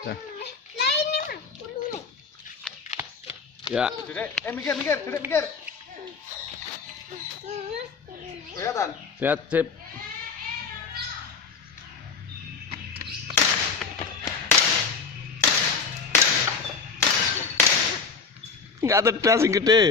Dah. Lah ini mah dulu nih. Ya. Dedek, mikir, Dedek mikir. Kelihatan? Lihat sip. Enggak tedas yang gede.